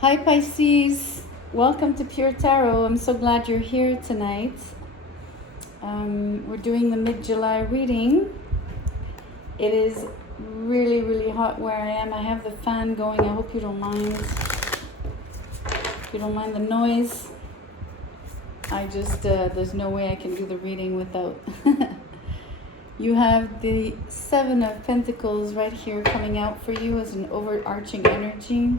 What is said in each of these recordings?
Hi Pisces, welcome to Pure Tarot. I'm so glad you're here tonight. We're doing the mid-July reading. It is really hot where I am. I have the fan going. I hope you don't mind. If you don't mind the noise. There's no way I can do the reading without. You have the Seven of Pentacles right here coming out for you as an overarching energy.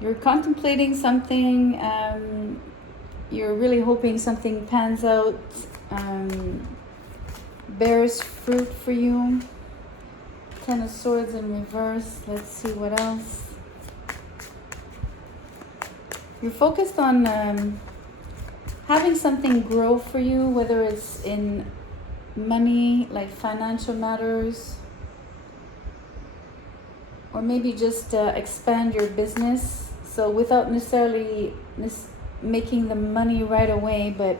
You're contemplating something, you're really hoping something pans out, bears fruit for you. Ten of Swords in reverse. Let's see what else. You're focused on having something grow for you, whether it's in money, like financial matters, or maybe just expand your business. So without necessarily making the money right away, but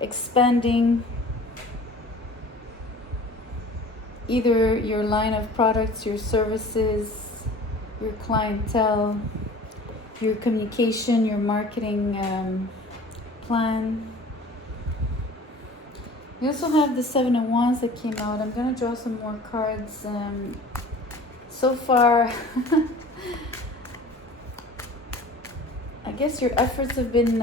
expanding either your line of products, your services, your clientele, your communication, your marketing plan. We also have the Seven of Wands that came out. I'm going to draw some more cards. So far, I guess your efforts have been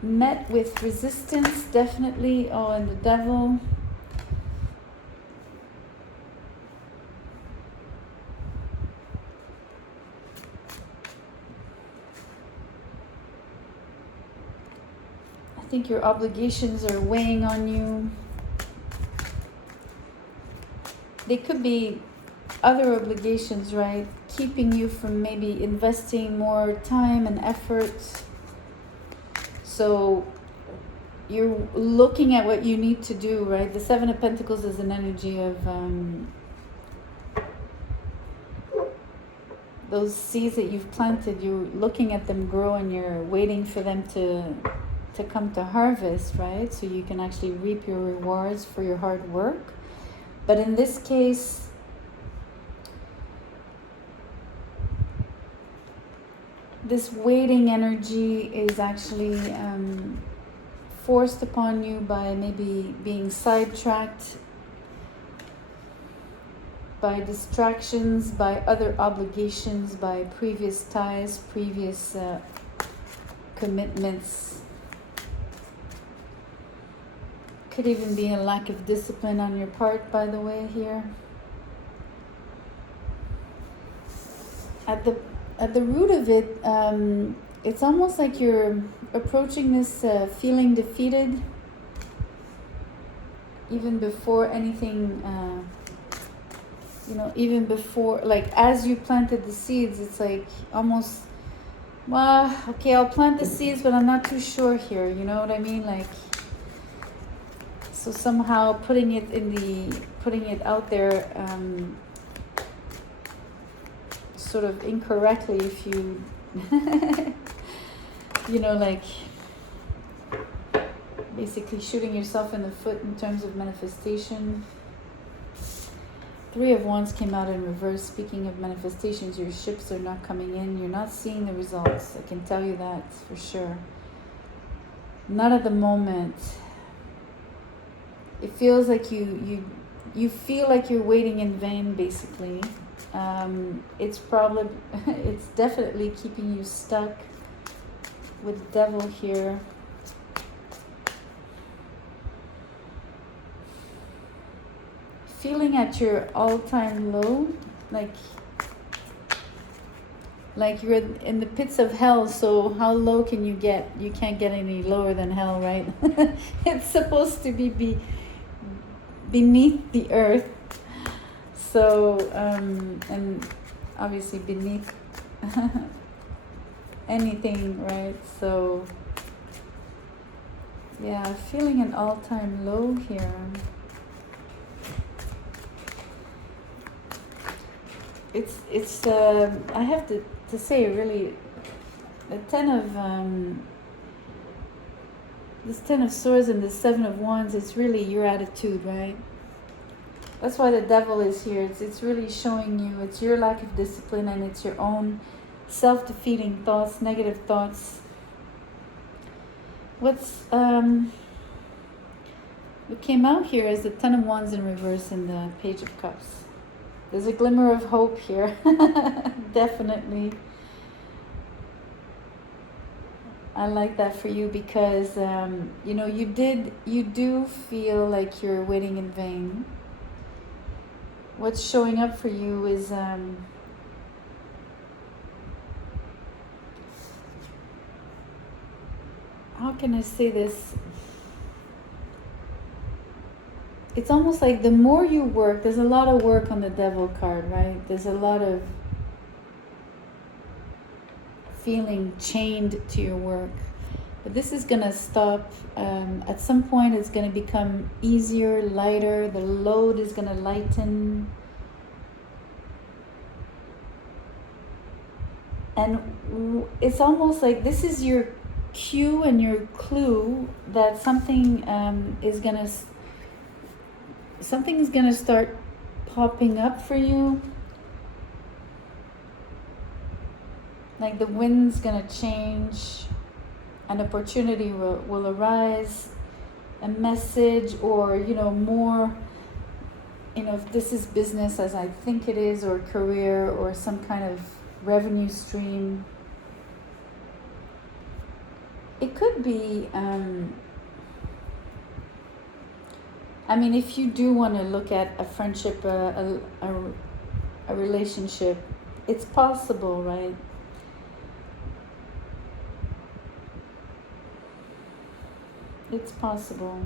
met with resistance, definitely. Oh, and the Devil. I think your obligations are weighing on you. They could be other obligations, right? Keeping you from maybe investing more time and effort. So you're looking at what you need to do, right? The Seven of Pentacles is an energy of those seeds that you've planted. You're looking at them grow and you're waiting for them to come to harvest, right? So you can actually reap your rewards for your hard work. But in this case, this waiting energy is actually forced upon you by maybe being sidetracked, by distractions, by other obligations, by previous ties, previous commitments. Could even be a lack of discipline on your part, by the way, here. At the root of it, it's almost like you're approaching this feeling defeated even before anything, even before, like as you planted the seeds, it's like almost, well, okay, I'll plant the seeds, but I'm not too sure here, you know what I mean? Like, so somehow putting it out there, sort of incorrectly, if you like basically shooting yourself in the foot in terms of manifestation. Three of Wands came out in reverse. Speaking of manifestations, your ships are not coming in. You're not seeing the results. I can tell you that for sure. Not at the moment. It feels like you feel like you're waiting in vain, basically. It's definitely keeping you stuck with the Devil here. Feeling at your all-time low, like you're in the pits of hell. So how low can you get? You can't get any lower than hell, right? It's supposed to be beneath the earth. So, and obviously beneath anything, right? So, yeah, feeling an all-time low here. It's I have to say, really, the this Ten of Swords and the Seven of Wands, it's really your attitude, right? That's why the devil is here. It's really showing you it's your lack of discipline, and it's your own self-defeating thoughts, negative thoughts. What came out here is the Ten of Wands in reverse and the Page of Cups. There's a glimmer of hope here. Definitely. I like that for you because you know, you do feel like you're waiting in vain. What's showing up for you is how can I say this? It's almost like the more you work, there's a lot of work on the Devil card, right? There's a lot of feeling chained to your work. But this is going to stop. At some point, it's going to become easier, lighter. The load is going to lighten. And it's almost like this is your cue and your clue that something is going to start popping up for you. Like the wind's going to change. An opportunity will arise, a message, or, you know, more, you know, if this is business as I think it is, or career, or some kind of revenue stream. It could be, I mean, if you do want to look at a friendship, a relationship, it's possible, right? It's possible.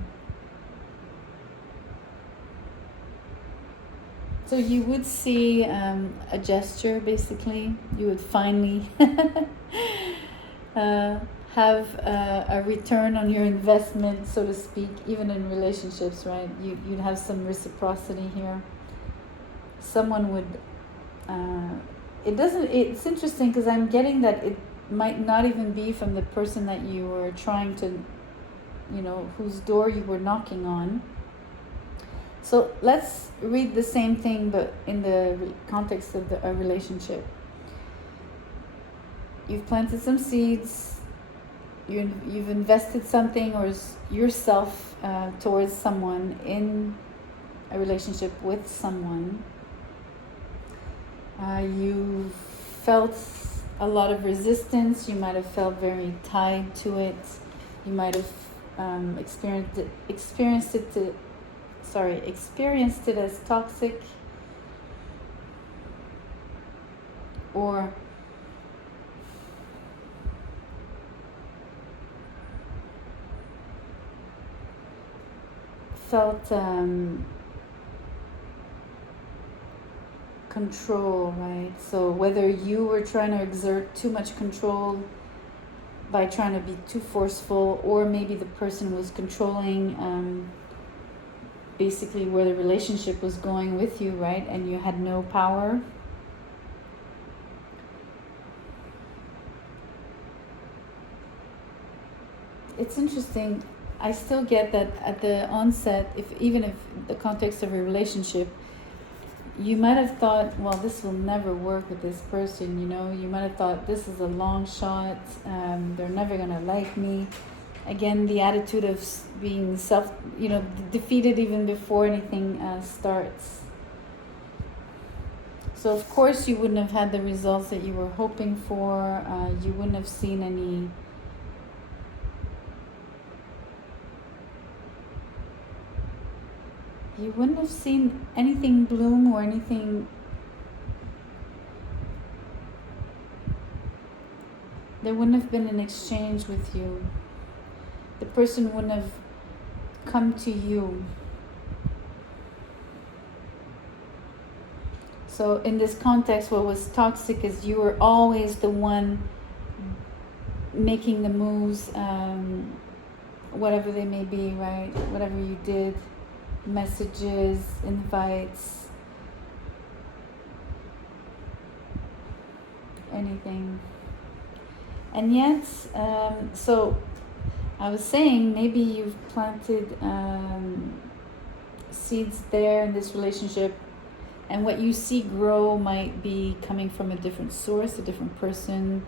So you would see a gesture, basically. You would finally have a return on your investment, so to speak, even in relationships, right? You'd have some reciprocity here. Someone would... it's interesting because I'm getting that it might not even be from the person that you were trying to, you know, whose door you were knocking on. So let's read the same thing, but in the context of a relationship. You've planted some seeds. You've invested something or yourself towards someone in a relationship with someone. You felt a lot of resistance. You might have felt very tied to it. You might have experienced it as toxic, or felt control, right? So whether you were trying to exert too much control by trying to be too forceful, or maybe the person was controlling basically where the relationship was going with you, right? And you had no power. It's interesting. I still get that at the onset, even if the context of a relationship, you might have thought, well, this will never work with this person, you know. You might have thought, this is a long shot. They're never going to like me. Again, the attitude of being defeated even before anything starts. So, of course, you wouldn't have had the results that you were hoping for. You wouldn't have seen any... You wouldn't have seen anything bloom or anything... There wouldn't have been an exchange with you. The person wouldn't have come to you. So in this context, what was toxic is you were always the one making the moves, whatever they may be, right? Whatever you did. Messages, invites, anything. And yet, so I was saying, maybe you've planted seeds there in this relationship, and what you see grow might be coming from a different source, a different person,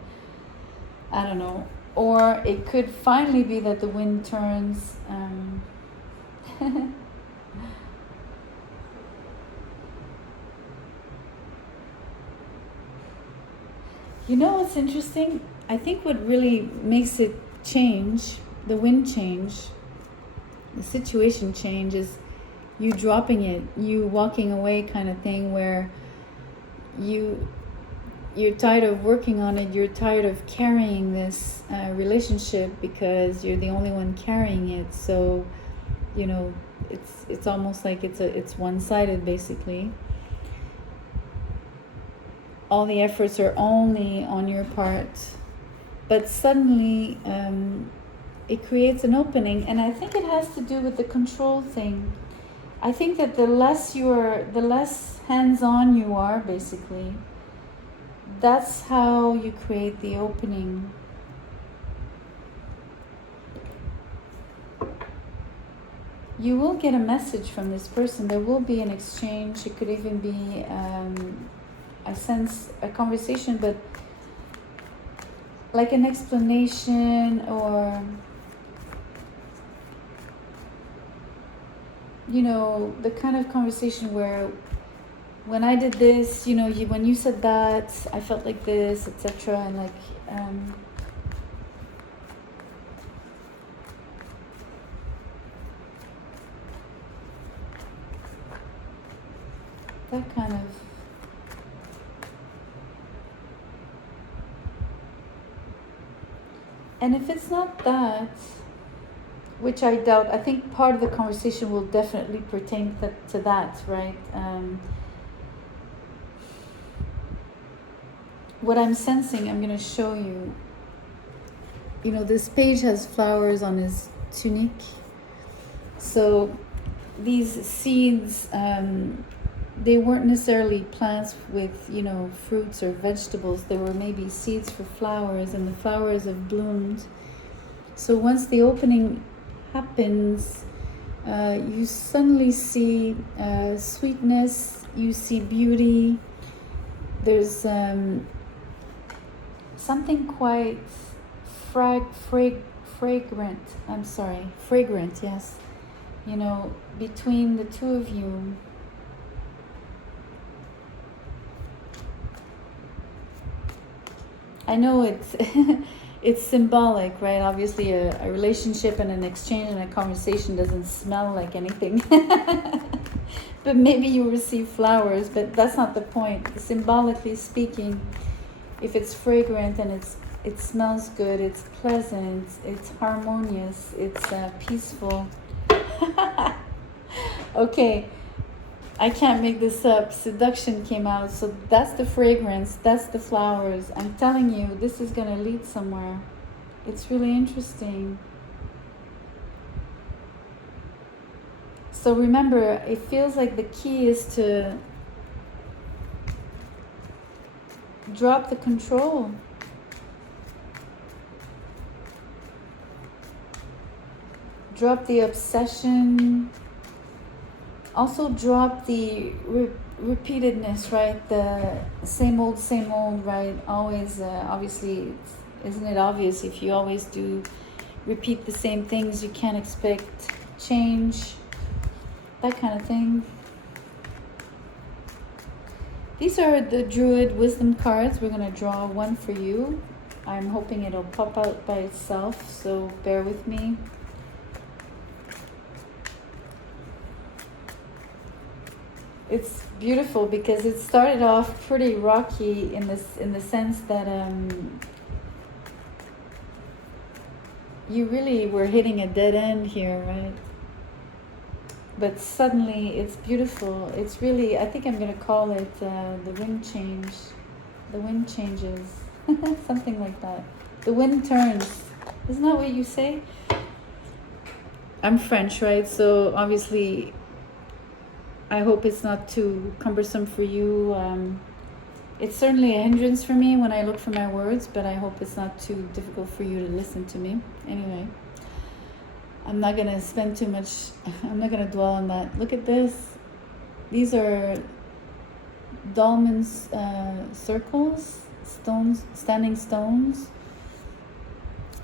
I don't know. Or it could finally be that the wind turns. You know what's interesting? I think what really makes it change, the wind change, the situation change, is you dropping it, you walking away kind of thing, where you're tired of working on it, you're tired of carrying this relationship because you're the only one carrying it. So, you know, it's almost like it's one-sided basically. All the efforts are only on your part, but suddenly it creates an opening, and I think it has to do with the control thing. I think that the less hands-on you are, basically, that's how you create the opening. You will get a message from this person. There will be an exchange. It could even be I sense a conversation, but like an explanation, or you know, the kind of conversation where when I did this, you know, when you said that, I felt like this, etc. And like that kind of. And if it's not that, which I doubt, I think part of the conversation will definitely pertain to that, right? What I'm sensing, I'm going to show you. You know, this page has flowers on his tunic. So these seeds, they weren't necessarily plants with, you know, fruits or vegetables. They were maybe seeds for flowers, and the flowers have bloomed. So once the opening happens, you suddenly see sweetness, you see beauty. There's something quite fragrant, yes. You know, between the two of you. I know it's it's symbolic, right? Obviously a relationship and an exchange and a conversation doesn't smell like anything. But maybe you receive flowers, but that's not the point. Symbolically speaking, if it's fragrant and it smells good, it's pleasant, it's harmonious, it's peaceful. Okay. I can't make this up. Seduction came out. So that's the fragrance. That's the flowers. I'm telling you, this is going to lead somewhere. It's really interesting. So remember, it feels like the key is to drop the control. Drop the obsession. Also drop the repeatedness, right? The same old, right? Always, obviously, isn't it obvious if you always do repeat the same things, you can't expect change, that kind of thing. These are the Druid Wisdom cards. We're going to draw one for you. I'm hoping it'll pop out by itself, so bear with me. It's beautiful because it started off pretty rocky in the sense that you really were hitting a dead end here, right? But suddenly it's beautiful. It's really, I think I'm going to call it the wind change. The wind changes. Something like that. The wind turns. Isn't that what you say? I'm French, right? So obviously, I hope it's not too cumbersome for you. It's certainly a hindrance for me when I look for my words, but I hope it's not too difficult for you to listen to me. Anyway, I'm not going to spend too much, I'm not going to dwell on that. Look at this. These are dolmen's circles, stones, standing stones.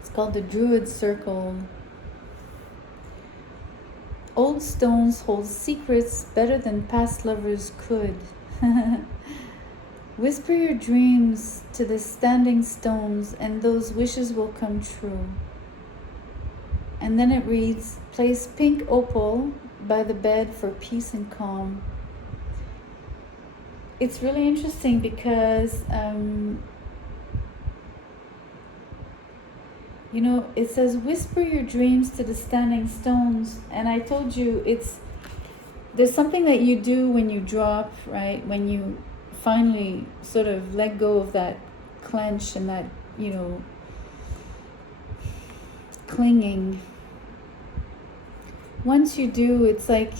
It's called the Druid Circle. Old stones hold secrets better than past lovers could. Whisper your dreams to the standing stones, and those wishes will come true. And then it reads, place pink opal by the bed for peace and calm. It's really interesting because, you know, it says whisper your dreams to the standing stones. And I told you, there's something that you do when you drop, right? When you finally sort of let go of that clench and that, you know, clinging. Once you do, it's like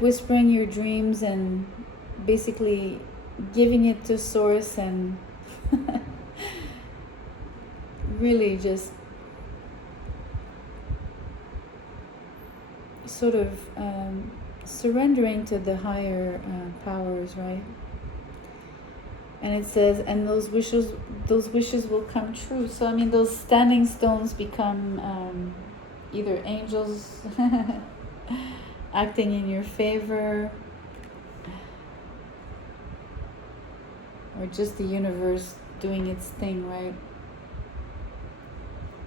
whispering your dreams and basically giving it to source and really just sort of surrendering to the higher powers, right? And it says, and those wishes will come true. So I mean, those standing stones become either angels acting in your favor, or just the universe doing its thing, right?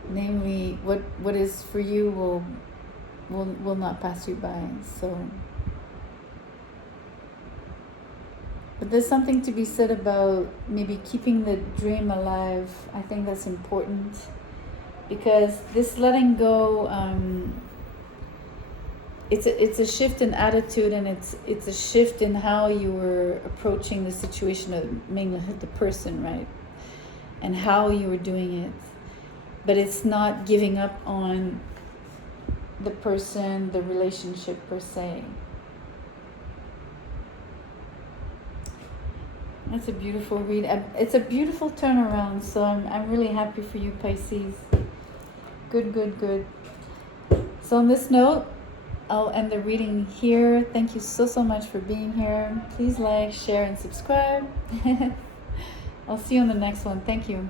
Namely, what is for you will not pass you by. So, but there's something to be said about maybe keeping the dream alive. I think that's important, because this letting go, it's a shift in attitude, and it's a shift in how you were approaching the situation of the person, right? And how you were doing it. But it's not giving up on the person, the relationship per se. That's a beautiful read. It's a beautiful turnaround. So I'm really happy for you, Pisces. Good. So on this note, I'll end the reading here. Thank you so much for being here. Please like, share, and subscribe. I'll see you on the next one. Thank you.